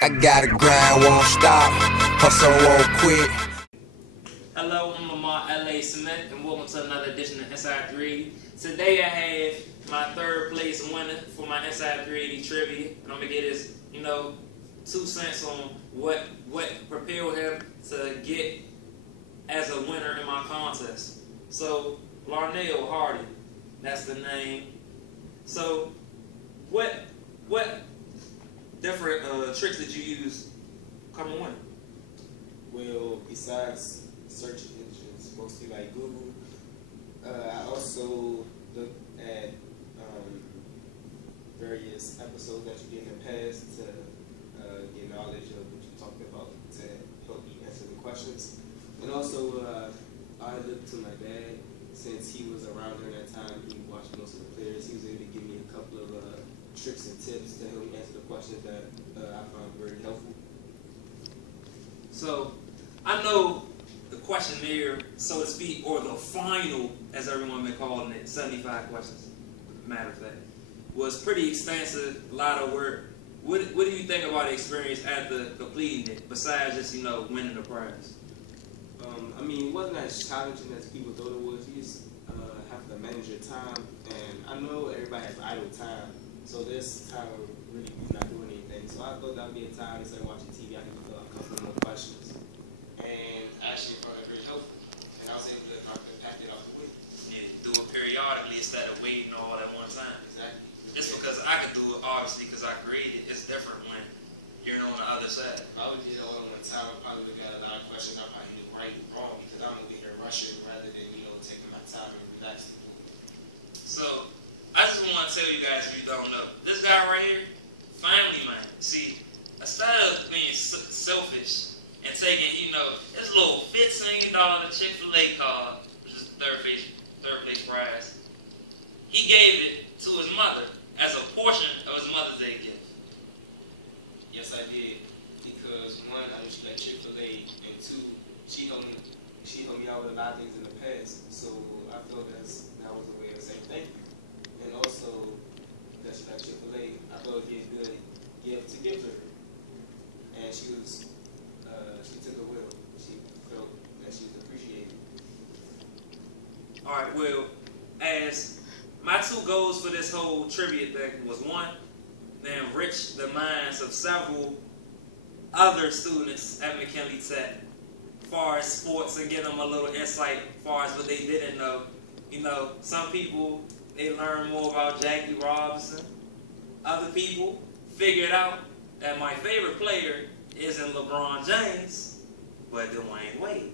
I gotta grind, won't stop, hustle won't quit. Hello, I'm Lamar L.A. Smith, and welcome to another edition of Inside380. Today I have my third place winner for my Inside380 trivia, and I'm gonna get his, 2 cents on what propelled him to get as a winner in my contest. So, Larnelle Hardy, that's the name. So, what different tricks did you use come on? Well, besides search engines, mostly like Google, I also looked at various episodes that you did in the past to get knowledge of what you talked about to help me answer the questions. And also, I looked to my dad, since he was around during that time, he watched most of the players. He was able to give me a couple of tricks and tips to help me answer the questions that I found very helpful. So, I know the questionnaire, so to speak, or the final, as everyone been calling it, 75 questions, matter of fact, was pretty extensive, a lot of work. What do you think about the experience after completing it, besides just, winning the prize? I mean, it wasn't as challenging as people thought it was. You just have to manage your time, and I know everybody has idle time, so this time really not doing anything. So I thought that would be a time instead of watching TV, I could fill out a couple more questions. And actually, found it very helpful, and I was able to pack it off the way. Yeah, do it periodically instead of waiting all at one time. Exactly. Just because I could do it, obviously, because I created it, it's different when you're on the other side. If I would do it all at one time, I probably would have got a lot of questions I probably knew right and wrong, because I'm over here rushing rather than, taking my time and relaxing. So, I just want to tell you guys, if you don't know, this guy right here, family man. See, instead of being selfish and taking, this little $15 Chick-Fil-A card, which is third place prize, he gave it to his mother as a portion of his Mother's Day gift. Yes, I did, because one, I knew she liked Chick-Fil-A, and two, she helped me out with a lot of things in the past, so I feel that was a way of saying thank you. And also, that she liked Chick-Fil-A, I thought it would be a good gift to give to her. And she took it well. She felt that she was appreciated. Alright, well, as my 2 goals for this whole trivia thing was, 1, to enrich the minds of several other students at McKinley Tech as far as sports and give them a little insight as far as what they didn't know. Some people, they learn more about Jackie Robinson. Other people figured out that my favorite player isn't LeBron James, but Dwayne Wade.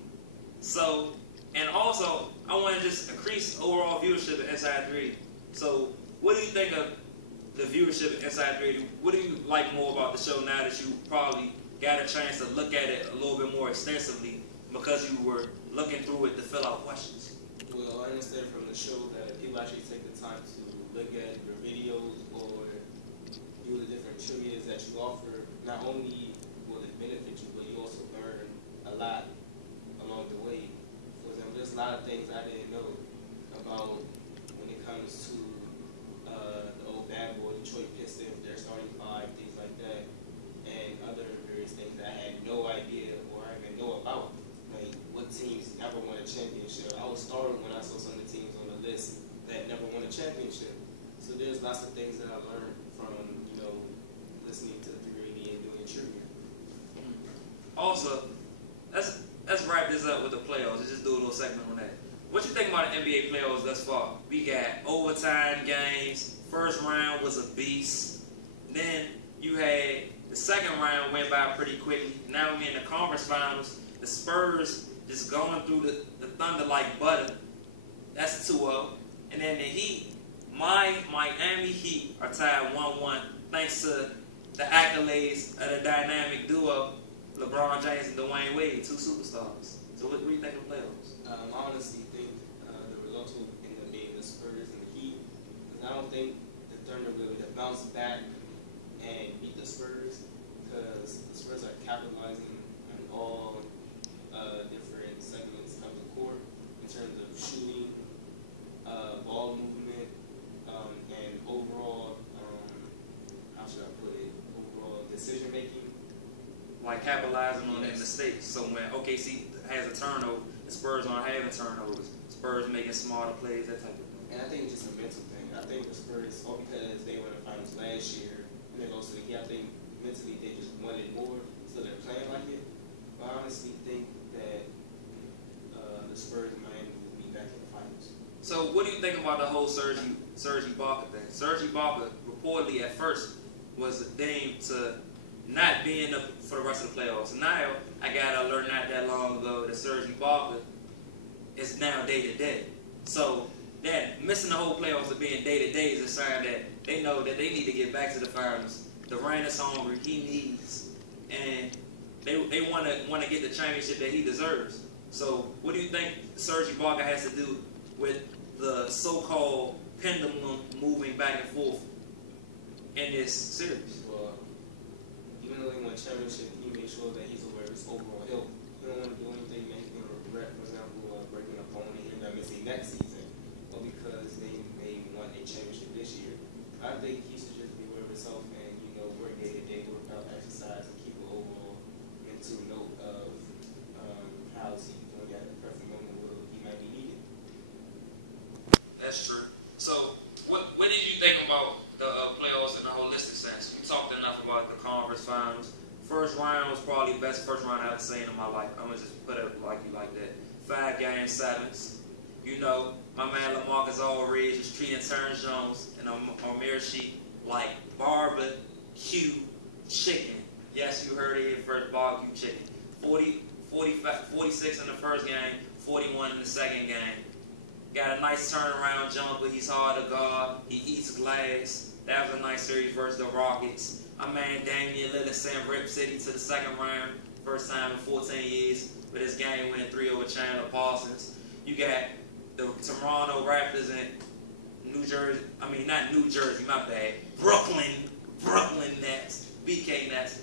So, and also, I want to just increase overall viewership at Inside380. So, what do you think of the viewership at Inside380? What do you like more about the show now that you probably got a chance to look at it a little bit more extensively because you were looking through it to fill out questions? Well, I understand from the show that people actually take the time to look at your videos or view the different trivias that you offer. Not only will it benefit you, but you also learn a lot along the way. For example, there's a lot of things I didn't know about when it comes to the old bad boy, Detroit Pistons, their starting 5, things like that, and other various things that I had no idea or I even know about. Like what teams never won a championship. I was startled when I saw some of the teams on the list that never won a championship. So there's lots of things that I learned from, listening to 380 and doing trivia. Also, let's wrap this up with the playoffs. Let's just do a little segment on that. What you think about the NBA playoffs thus far? We got overtime games. First round was a beast. Then you had the second round went by pretty quickly. Now we're in the conference finals. The Spurs just going through the Thunder like butter. That's 2-0. And then the Heat, Miami Heat are tied 1-1 thanks to the accolades of the dynamic duo, LeBron James and Dwayne Wade, 2 superstars. So what do you think of the playoffs? I honestly think the results will end up being the Spurs and the Heat. Because I don't think the Thunder will bounce back and beat the Spurs, because the Spurs are capitalizing on all different segments of the court in terms of shooting, ball movement, and overall, how should I put it, overall decision making. like capitalizing on their mistakes. So when OKC has a turnover, the Spurs aren't having turnovers. Spurs making smarter plays, that type of thing. And I think it's just a mental thing. I think the Spurs, all because they were in the finals last year, and they lost to the Heat, I think mentally they just wanted more, so they're playing like it. But I honestly think that the Spurs and Miami will be back in the finals. So what do you think about the whole Serge Ibaka thing? Serge Ibaka reportedly at first was deemed to not being up for the rest of the playoffs. Now I got to learn not that long ago that Serge Ibaka is now day to day. So that missing the whole playoffs of being day to day is a sign that they know that they need to get back to the finals. Durant is hungry, he needs, and they want to get the championship that he deserves. So what do you think Serge Ibaka has to do with the so-called pendulum moving back and forth in this series? Well, even though he won championship, he made sure that he's aware of his overall health. He don't want to do anything that he's going to regret, for example, breaking a bone and him not missing next season, or because they may won a championship this year. I think he should just be aware of himself and, work day to day, work out, exercise, and keep an overall mental note of how is he doing at the perfect moment where he might be needed. That's true. So what did you think about the playoffs in a holistic sense? We talked enough about the conference finals. First round was probably the best first round I've seen in my life. I'm going to just put it like that. 5 game sevens. My man LaMarcus Aldridge is treating Terrence Jones and Amir Sheik like barbecue chicken. Yes, you heard it here first, barbecue chicken. 46 in the first game, 41 in the second game. Got a nice turnaround jumper. He's hard to guard. He eats glass. That was a nice series versus the Rockets. My man Damian Lillard sent Rip City to the second round. First time in 14 years with his game winning 3 over Chandler Parsons. You got the Toronto Raptors and Brooklyn Nets, BK Nets.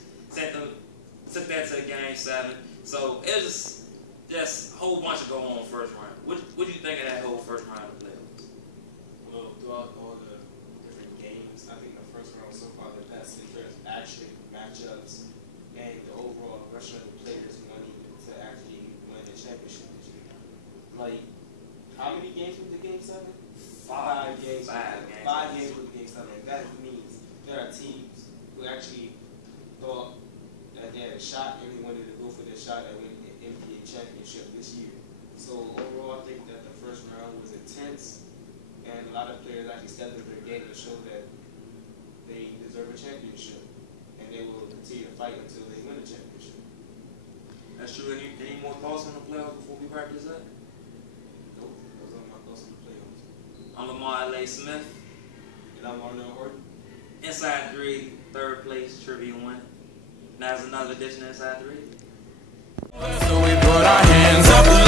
Took that to the game 7. So it was just a whole bunch of go on first round. What do you think of that whole first round of playoffs? Well, throughout all the different games, I think the first round so far the best in terms of action, matchups, and the overall rush of the players wanting to actually win the championship this year. Like, how many games with the game 7? 5 games. 5 games with the game 7. And that means there are teams who actually thought that they had a shot and they wanted to go for their shot at winning the NBA championship this year. So overall, I think that the first round was intense, and a lot of players actually stepped up their game to show that they deserve a championship, and they will continue to fight until they win a championship. That's true. Any more thoughts on the playoffs before we wrap this up? Nope, those are my thoughts on the playoffs. I'm Lamar L.A. Smith. And I'm Larnelle Hardy. Inside380, 3rd place, Trivia 1. Now there's another edition of Inside380. So we put our hands up.